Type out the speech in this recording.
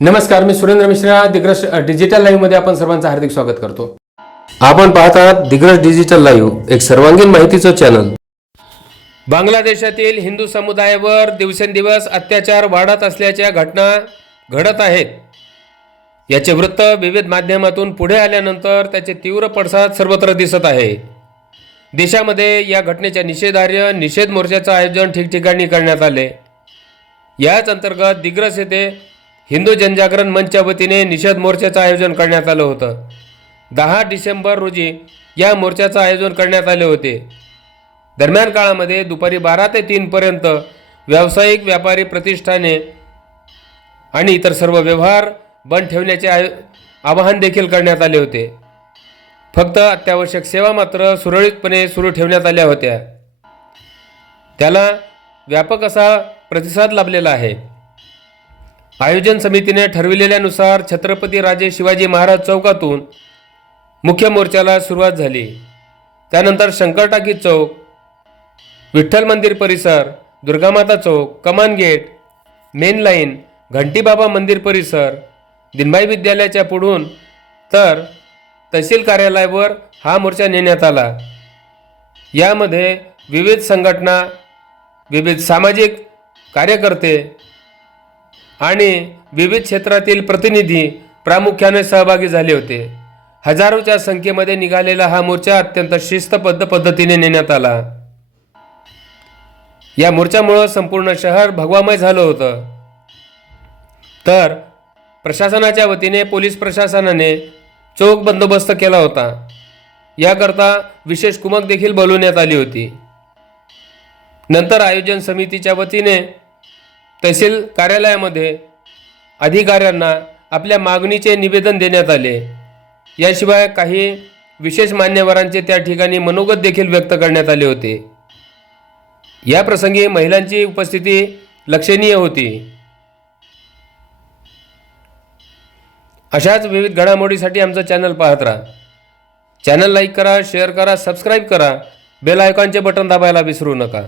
नमस्कार मी सुरेंद्र मिश्रा. दिग्रस डिजिटल लाईव्हमध्ये आपण सर्वांचं हार्दिक स्वागत करतो. आपण पाहत आहात दिग्रस डिजिटल लाईव्ह एक सर्वांगीण माहितीचं चॅनल. बांगलादेशातील हिंदू समुदायावर दिवसेंदिवस अत्याचार वाढत असल्याच्या घटना घडत आहेत. याचे वृत्त विविध माध्यमातून पुढे आल्यानंतर त्याचे तीव्र पडसाद सर्वत्र दिसत आहे. देशामध्ये या घटनेच्या निषेधार्य निषेध मोर्चाचं आयोजन ठिकठिकाणी करण्यात आले. याच अंतर्गत दिग्रस येथे हिंदू जनजागरण मंचच्या वतीने निषेध मोर्चाचं आयोजन करण्यात आलं होतं. दहा डिसेंबर रोजी या मोर्चाचं आयोजन करण्यात आले होते. दरम्यान काळामध्ये दुपारी बारा ते तीनपर्यंत व्यावसायिक व्यापारी प्रतिष्ठाने आणि इतर सर्व व्यवहार बंद ठेवण्याचे आय आवाहन देखील करण्यात आले होते. फक्त अत्यावश्यक सेवा मात्र सुरळीतपणे सुरू ठेवण्यात आल्या होत्या. त्याला व्यापक असा प्रतिसाद लाभलेला आहे. आयोजन समितीने ठरविलेल्यानुसार छत्रपती राजे शिवाजी महाराज चौकातून मुख्य मोर्चाला सुरुवात झाली. त्यानंतर शंकरटाकी चौक विठ्ठल मंदिर परिसर दुर्गामाता चौक कमान गेट मेन लाईन घंटीबाबा मंदिर परिसर दिनबाई विद्यालयाच्या पुढून तर तहसील कार्यालयावर हा मोर्चा नेण्यात आला. यामध्ये विविध संघटना विविध सामाजिक कार्यकर्ते आणि विविध क्षेत्रातील प्रतिनिधी प्रामुख्याने सहभागी झाले होते. हजारोच्या संख्येमध्ये निघालेला हा मोर्चा अत्यंत शिस्तबद्ध पद्धतीने नेण्यात आला. या मोर्चामुळं संपूर्ण शहर भगवामय झालं होतं. तर प्रशासनाच्या वतीने पोलीस प्रशासनाने चोख बंदोबस्त केला होता. याकरता विशेष कुमक देखील बोलवण्यात आली होती. नंतर आयोजन समितीच्या वतीने तहसील कार्यालयामध्ये अधिकाऱ्यांना आपल्या मागणीचे निवेदन देण्यात आले. याशिवाय काही विशेष मान्यवरांचे त्या ठिकाणी मनोगत देखील व्यक्त करण्यात आले होते. या प्रसंगी महिलांची उपस्थिती लक्षणीय होती. अशाच विविध घडामोडीसाठी आमचं चॅनल पाहत राहा. चॅनल लाईक करा शेअर करा सबस्क्राईब करा. बेल आयकॉनचे बटन दाबायला विसरू नका.